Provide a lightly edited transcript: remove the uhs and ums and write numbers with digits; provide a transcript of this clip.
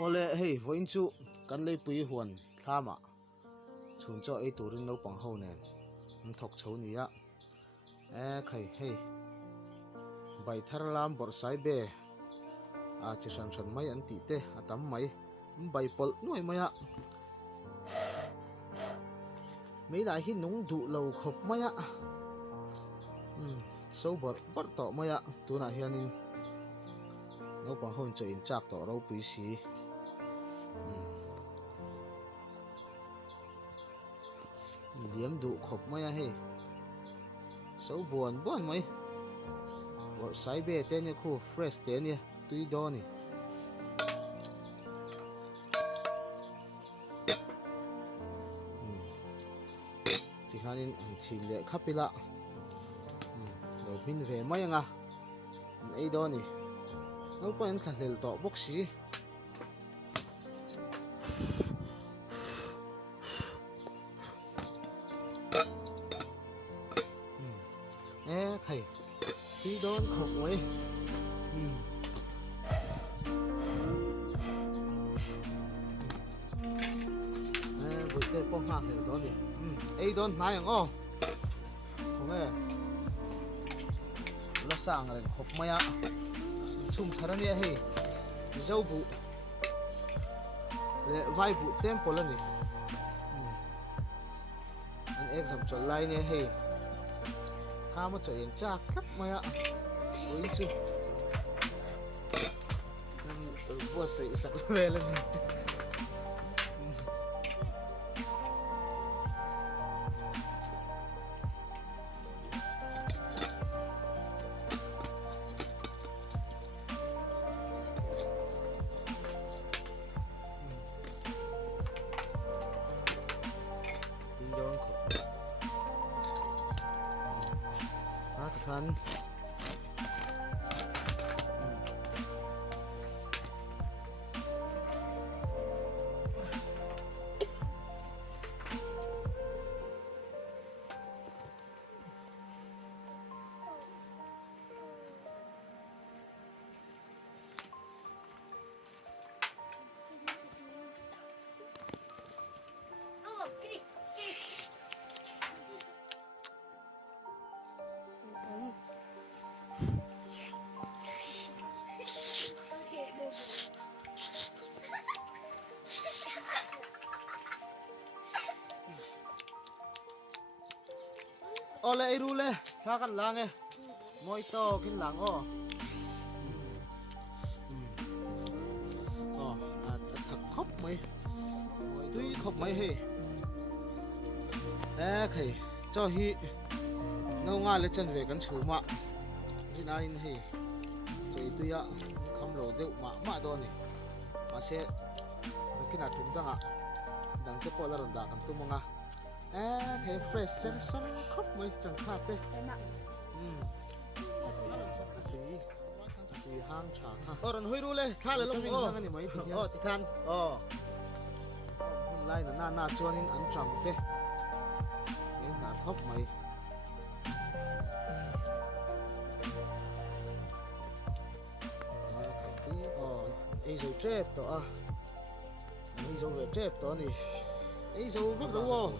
Ole hey voin chu kan lei pui huan thlama chhun cho ei turin no pang ho nen thok chho ni ya khai hey bai thar lam bor sai be a chi san san mai an ti te atam mai bai pol nuai maya mấy đại hi nung du lâu khop maya sâu bor to maya tu na hianin no pang hon cho in chak to ro pui si liam du khop maya he sâu buồn mai bor sai be te ne khu fresh te ne tui do ni thì hanin an chin le khapila lo min ve mai anga ei do ni no pan thla hlel to box si khai tí đón khóc ấy buổi tết bông hoa hiểu đó đi ấy đón nãy ô không nghe là sáng rồi khóc mày á chung thằng này hay dâu bụ để vai bụ tempo lên đi anh exam cho lại này hay tha một chuyện chắc lắm mày ạ ôi chú vua sĩ sặc về lên đi đón khổ khăn ole irule tha kan lang e moi to kin lang o thak khop mai moi tui khop mai he khai cho hi no nga le chen ve kan chu ma rin in he chei tu ya kham lo deu ma do ni ma se kina tum danga dang te pola ron da kan tu monga khai fresh sen som khop mai chẳng khat te thì hang cha ha ron hoi ru le tha le long o hang ni mai ti ti khan lai na chuan in an chang te ni na khop mai ei zo trep to ei zo ve trep to ni ei zo vak ro